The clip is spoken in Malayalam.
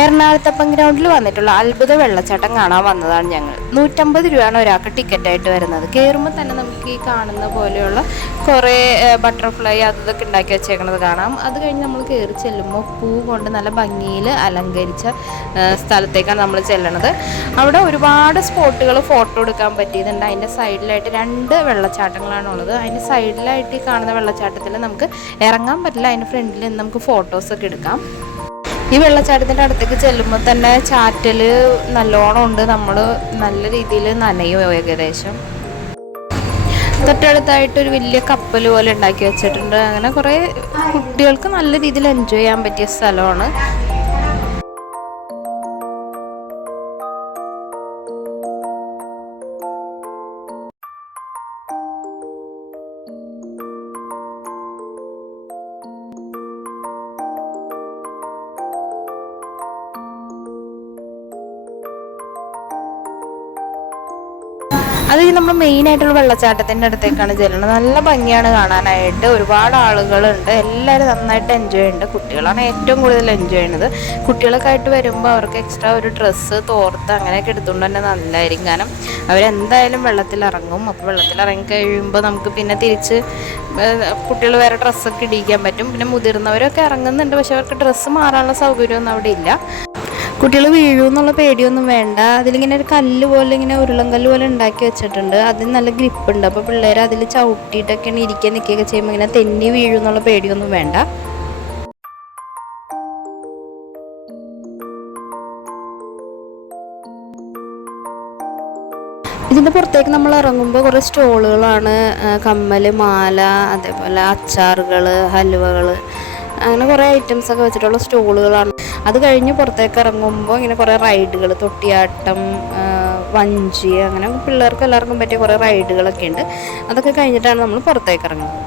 എറണാകുളത്തപ്പം ഗ്രൗണ്ടിൽ വന്നിട്ടുള്ള അത്ഭുത വെള്ളച്ചാട്ടം കാണാൻ വന്നതാണ് ഞങ്ങൾ. 150 രൂപയാണ് ഒരാൾക്ക് ടിക്കറ്റായിട്ട് വരുന്നത്. കയറുമ്പോൾ തന്നെ നമുക്ക് ഈ കാണുന്ന പോലെയുള്ള കുറേ ബട്ടർഫ്ലൈ അതൊക്കെ ഉണ്ടാക്കി വെച്ചേക്കണത് കാണാം. അത് കഴിഞ്ഞ് നമ്മൾ കയറി ചെല്ലുമ്പോൾ പൂ കൊണ്ട് നല്ല ഭംഗിയിൽ അലങ്കരിച്ച സ്ഥലത്തേക്കാണ് നമ്മൾ ചെല്ലണത്. അവിടെ ഒരുപാട് സ്പോട്ടുകൾ ഫോട്ടോ എടുക്കാൻ പറ്റിയതുണ്ട്. അതിൻ്റെ സൈഡിലായിട്ട് 2 വെള്ളച്ചാട്ടങ്ങളാണുള്ളത്. അതിൻ്റെ സൈഡിലായിട്ട് ഈ കാണുന്ന വെള്ളച്ചാട്ടത്തിൽ നമുക്ക് ഇറങ്ങാൻ പറ്റില്ല. അതിൻ്റെ ഫ്രണ്ടിൽ നിന്ന് നമുക്ക് ഫോട്ടോസൊക്കെ എടുക്കാം. ഈ വെള്ളച്ചാട്ടത്തിൻ്റെ അടുത്തേക്ക് ചെല്ലുമ്പോൾ തന്നെ ചാറ്റൽ നല്ലോണം ഉണ്ട്. നമ്മൾ നല്ല രീതിയിൽ നനയും ഏകദേശം. തൊട്ടടുത്തായിട്ട് ഒരു വലിയ കപ്പൽ പോലെ ഉണ്ടാക്കി വെച്ചിട്ടുണ്ട്. അങ്ങനെ കുറേ കുട്ടികൾക്ക് നല്ല രീതിയിൽ എൻജോയ് ചെയ്യാൻ പറ്റിയ സ്ഥലമാണ്. അത് നമ്മൾ മെയിനായിട്ടുള്ള വെള്ളച്ചാട്ടത്തിൻ്റെ അടുത്തേക്കാണ് ചെല്ലുന്നത്. നല്ല ഭംഗിയാണ് കാണാനായിട്ട്. ഒരുപാട് ആളുകളുണ്ട്. എല്ലാവരും നന്നായിട്ട് എൻജോയ് ചെയ്യുന്നുണ്ട്. കുട്ടികളാണ് ഏറ്റവും കൂടുതൽ എൻജോയ് ചെയ്യുന്നത്. കുട്ടികളൊക്കെ ആയിട്ട് വരുമ്പോൾ അവർക്ക് എക്സ്ട്രാ ഒരു ഡ്രസ്സ് തോർത്ത് അങ്ങനെയൊക്കെ എടുത്തുകൊണ്ട് തന്നെ നല്ലതായിരിക്കും. കാരണം അവരെന്തായാലും വെള്ളത്തിലിറങ്ങും. അപ്പോൾ വെള്ളത്തിലിറങ്ങി കഴിയുമ്പോൾ നമുക്ക് പിന്നെ തിരിച്ച് കുട്ടികൾ വേറെ ഡ്രസ്സൊക്കെ ഇടിക്കാൻ പറ്റും. പിന്നെ മുതിർന്നവരൊക്കെ ഇറങ്ങുന്നുണ്ട്. പക്ഷെ അവർക്ക് ഡ്രസ്സ് മാറാനുള്ള സൗകര്യമൊന്നും അവിടെ ഇല്ല. കുട്ടികൾ വീഴുമെന്നുള്ള പേടിയൊന്നും വേണ്ട. അതിലിങ്ങനെ ഒരു കല്ല് പോലെ ഇങ്ങനെ ഉരുളങ്കല്ല് പോലെ ഉണ്ടാക്കി വെച്ചിട്ടുണ്ട്. അതിന് നല്ല ഗ്രിപ്പുണ്ട്. അപ്പോൾ പിള്ളേർ അതിൽ ചവിട്ടിയിട്ടൊക്കെയാണ് ഇരിക്കുക നിൽക്കുകയൊക്കെ ചെയ്യുമ്പോൾ ഇങ്ങനെ തെന്നി വീഴുമെന്നുള്ള പേടിയൊന്നും വേണ്ട. ഇതിൻ്റെ പുറത്തേക്ക് നമ്മൾ ഇറങ്ങുമ്പോൾ കുറേ സ്റ്റോളുകളാണ്. കമ്മൽ, മാല, അതേപോലെ അച്ചാറുകൾ, ഹലുവകൾ, അങ്ങനെ കുറേ ഐറ്റംസൊക്കെ വെച്ചിട്ടുള്ള സ്റ്റോളുകളാണ്. അത് കഴിഞ്ഞ് പുറത്തേക്ക് ഇറങ്ങുമ്പോൾ ഇങ്ങനെ കുറേ റൈഡുകൾ, തൊട്ടിയാട്ടം, വഞ്ചി, അങ്ങനെ പിള്ളേർക്ക് എല്ലാവർക്കും പറ്റിയ കുറേ റൈഡുകളൊക്കെ ഉണ്ട്. അതൊക്കെ കഴിഞ്ഞിട്ടാണ് നമ്മൾ പുറത്തേക്ക് ഇറങ്ങുന്നത്.